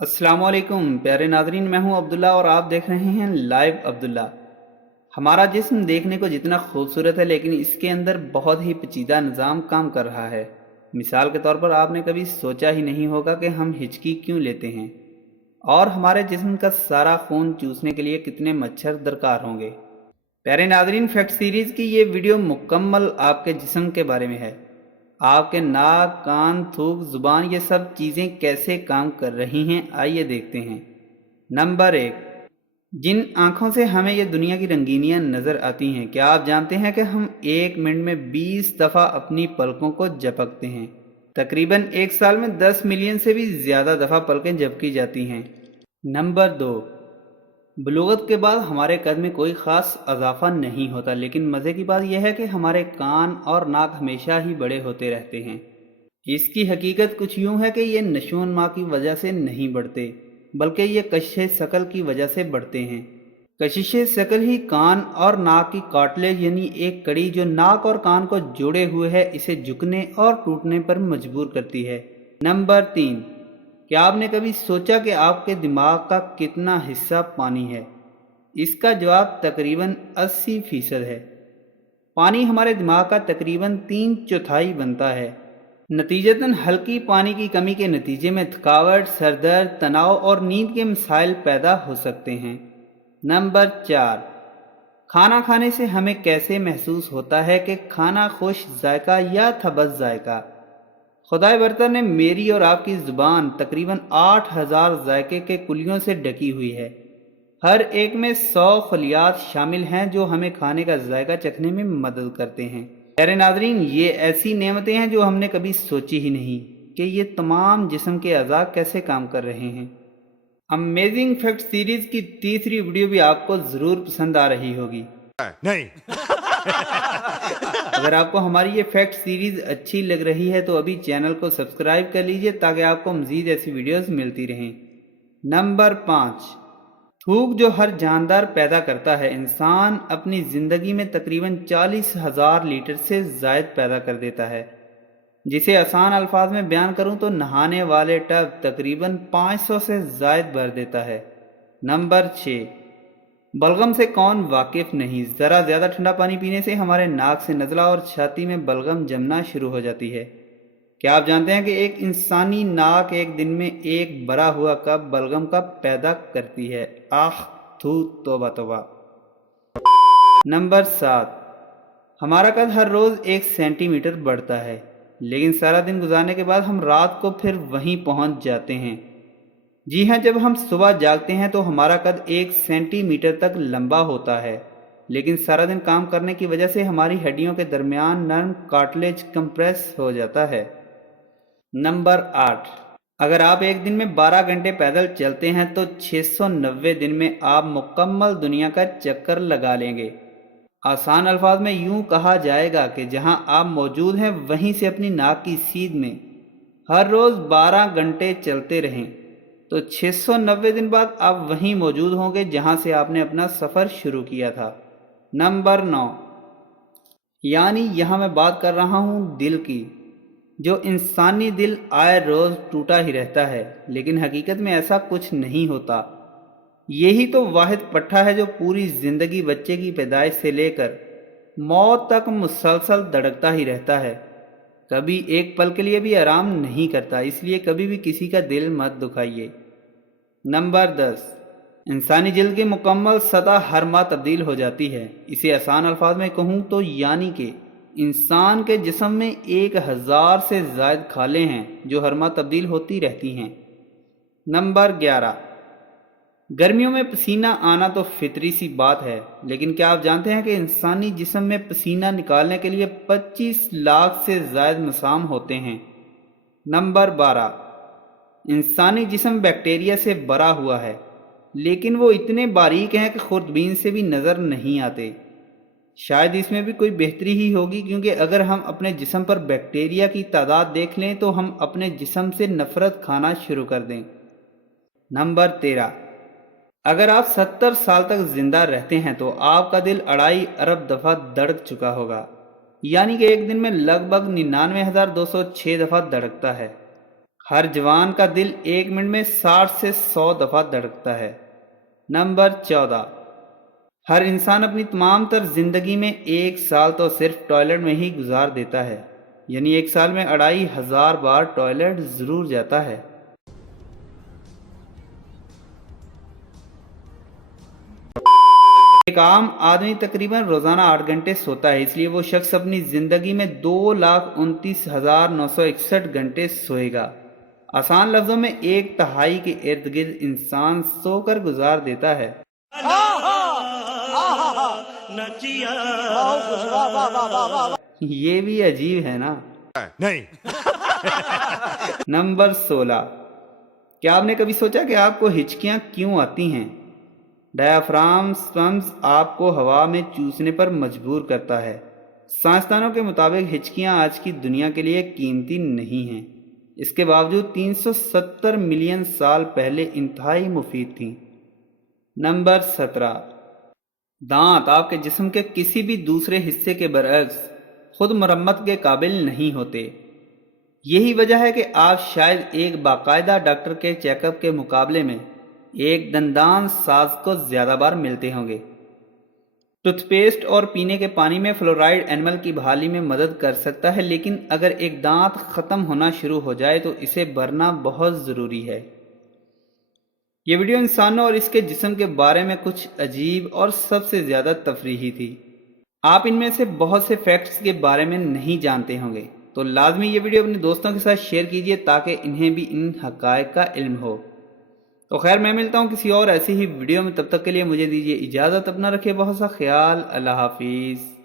अस्सलाम वालेकुम प्यारे नाजरीन, मैं हूं अब्दुल्ला और आप देख रहे हैं लाइव अब्दुल्ला। हमारा जिस्म देखने को जितना खूबसूरत है लेकिन इसके अंदर बहुत ही पेचीदा निज़ाम काम कर रहा है। मिसाल के तौर पर आपने कभी सोचा ही नहीं होगा कि हम हिचकी क्यों लेते हैं और हमारे जिस्म का सारा खून चूसने के लिए कितने मच्छर दरकार होंगे। प्यारे नाजरीन, फैक्ट सीरीज़ की ये वीडियो मुकम्मल आपके जिस्म के बारे में है। आपके नाक, कान, थूक, जुबान, ये सब चीज़ें कैसे काम कर रही हैं, आइए देखते हैं। नंबर एक, जिन आँखों से हमें ये दुनिया की रंगीनियाँ नज़र आती हैं, क्या आप जानते हैं कि हम 1 मिनट में 20 दफ़ा अपनी पलकों को झपकते हैं। तकरीबन 1 साल में 10 मिलियन से भी ज़्यादा दफ़ा पलकें झपकी जाती हैं। नंबर दो, बलूगत के बाद हमारे कद में कोई ख़ास इजाफा नहीं होता, लेकिन मज़े की बात यह है कि हमारे कान और नाक हमेशा ही बड़े होते रहते हैं। इसकी हकीकत कुछ यूँ है कि ये नशोनमा की वजह से नहीं बढ़ते, बल्कि ये कशिश शकल की वजह से बढ़ते हैं। कशिश शकल ही कान और नाक की कार्टिलेज यानी एक कड़ी जो नाक और कान को जोड़े हुए है, इसे झुकने और टूटने पर मजबूर करती है। नंबर तीन, क्या आपने कभी सोचा कि आपके दिमाग का कितना हिस्सा पानी है? इसका जवाब तकरीबन 80% है। पानी हमारे दिमाग का तकरीबन 3/4 बनता है। नतीजतन हल्की पानी की कमी के नतीजे में थकावट, सरदर्द, तनाव और नींद के मसाइल पैदा हो सकते हैं। नंबर चार, खाना खाने से हमें कैसे महसूस होता है कि खाना खुश जायका या थबस जायका? खुदाए बरतर ने मेरी और आपकी ज़ुबान तकरीबन 8000 जायके के कुलियों से ढकी हुई है। हर एक में 100 खलियात शामिल हैं जो हमें खाने का जायका चखने में मदद करते हैं। प्यारे नाजरीन, ये ऐसी नेमतें हैं जो हमने कभी सोची ही नहीं कि ये तमाम जिस्म के अज़ा कैसे काम कर रहे हैं। अमेजिंग फैक्ट सीरीज़ की तीसरी वीडियो भी आपको ज़रूर पसंद आ रही होगी। नहीं। अगर आपको हमारी ये फैक्ट सीरीज़ अच्छी लग रही है तो अभी चैनल को सब्सक्राइब कर लीजिए ताकि आपको मज़ीद ऐसी वीडियोस मिलती रहें। नंबर 5, थूक जो हर जानदार पैदा करता है, इंसान अपनी ज़िंदगी में तकरीबन 40,000 लीटर से ज़ायद पैदा कर देता है। जिसे आसान अल्फाज में बयान करूं तो नहाने वाले टब तकरीबन 500 से ज़ायद भर देता है। नंबर 6, बलगम से कौन वाकिफ़ नहीं, ज़रा ज़्यादा ठंडा पानी पीने से हमारे नाक से नज़ला और छाती में बलगम जमना शुरू हो जाती है। क्या आप जानते हैं कि एक इंसानी नाक एक दिन में एक भरा हुआ कप बलगम का पैदा करती है? आह, थू, तौबा तौबा। नंबर 7, हमारा कद हर रोज़ 1 सेंटीमीटर बढ़ता है, लेकिन सारा दिन गुजारने के बाद हम रात को फिर वहीं पहुंच जाते हैं। जी हाँ, जब हम सुबह जागते हैं तो हमारा कद 1 सेंटीमीटर तक लंबा होता है, लेकिन सारा दिन काम करने की वजह से हमारी हड्डियों के दरमियान नर्म कार्टिलेज कंप्रेस हो जाता है। नंबर 8, अगर आप एक दिन में 12 घंटे पैदल चलते हैं तो 690 दिन में आप मुकम्मल दुनिया का चक्कर लगा लेंगे। आसान अल्फाज में यूं कहा जाएगा कि जहां आप मौजूद हैं वहीं से अपनी नाक की सीध में हर रोज़ 12 घंटे चलते रहें तो 690 दिन बाद आप वहीं मौजूद होंगे जहां से आपने अपना सफ़र शुरू किया था। नंबर 9, यानी यहाँ मैं बात कर रहा हूँ दिल की। जो इंसानी दिल आए रोज़ टूटा ही रहता है, लेकिन हकीकत में ऐसा कुछ नहीं होता। यही तो वाहिद पट्टा है जो पूरी ज़िंदगी बच्चे की पैदाइश से लेकर मौत तक मुसलसल धड़कता ही रहता है, कभी एक पल के लिए भी आराम नहीं करता। इसलिए कभी भी किसी का दिल मत दुखाइए। नंबर 10, इंसानी जिल्द की मुकम्मल सतह हर माह तब्दील हो जाती है। इसे आसान अल्फाज में कहूँ तो यानी कि इंसान के जिस्म में 1000 से ज़ायद खालें हैं जो हर माह तब्दील होती रहती हैं। नंबर 11, गर्मियों में पसीना आना तो फितरी सी बात है, लेकिन क्या आप जानते हैं कि इंसानी जिस्म में पसीना निकालने के लिए 25 लाख से ज़ायद मसाम होते हैं। नंबर 12, इंसानी जिस्म बैक्टीरिया से भरा हुआ है, लेकिन वो इतने बारीक हैं कि खुर्दबीन से भी नज़र नहीं आते। शायद इसमें भी कोई बेहतरी ही होगी, क्योंकि अगर हम अपने जिस्म पर बैक्टीरिया की तादाद देख लें तो हम अपने जिस्म से नफ़रत खाना शुरू कर दें। नंबर 13, अगर आप 70 साल तक ज़िंदा रहते हैं तो आपका दिल 2.5 अरब दफ़ा धड़क चुका होगा, यानी कि एक दिन में लगभग 99,206 दफ़ा धड़कता है। ہر جوان کا دل 1 منٹ میں 60 سے 100 دفعہ دھڑکتا ہے۔ نمبر 14، ہر انسان اپنی تمام تر زندگی میں 1 سال تو صرف ٹوائلٹ میں ہی گزار دیتا ہے، یعنی 1 سال میں 2500 بار ٹوائلٹ ضرور جاتا ہے۔ ایک عام آدمی تقریباً روزانہ 8 گھنٹے سوتا ہے، اس لیے وہ شخص اپنی زندگی میں 2,29,961 گھنٹے سوئے گا۔ آسان لفظوں میں 1/3 کے ارد گرد انسان سو کر گزار دیتا ہے۔ یہ بھی عجیب ہے نا؟ نہیں۔ نمبر 16، کیا آپ نے کبھی سوچا کہ آپ کو ہچکیاں کیوں آتی ہیں؟ ڈایافرام سپمز آپ کو ہوا میں چوسنے پر مجبور کرتا ہے۔ سائنسدانوں کے مطابق ہچکیاں آج کی دنیا کے لیے قیمتی نہیں ہیں، اس کے باوجود 370 ملین سال پہلے انتہائی مفید تھیں۔ نمبر 17، دانت آپ کے جسم کے کسی بھی دوسرے حصے کے برعکس خود مرمت کے قابل نہیں ہوتے۔ یہی وجہ ہے کہ آپ شاید ایک باقاعدہ ڈاکٹر کے چیک اپ کے مقابلے میں ایک دندان ساز کو زیادہ بار ملتے ہوں گے۔ ٹوتھ پیسٹ اور پینے کے پانی میں فلورائڈ اینمل کی بحالی میں مدد کر سکتا ہے، لیکن اگر ایک دانت ختم ہونا شروع ہو جائے تو اسے بھرنا بہت ضروری ہے۔ یہ ویڈیو انسانوں اور اس کے جسم کے بارے میں کچھ عجیب اور سب سے زیادہ تفریحی تھی۔ آپ ان میں سے بہت سے فیکٹس کے بارے میں نہیں جانتے ہوں گے، تو لازمی یہ ویڈیو اپنے دوستوں کے ساتھ شیئر کیجئے تاکہ انہیں بھی ان حقائق کا علم ہو۔ تو خیر، میں ملتا ہوں کسی اور ایسی ہی ویڈیو میں، تب تک کے لیے مجھے دیجیے اجازت، اپنا رکھیے بہت سا خیال، اللہ حافظ۔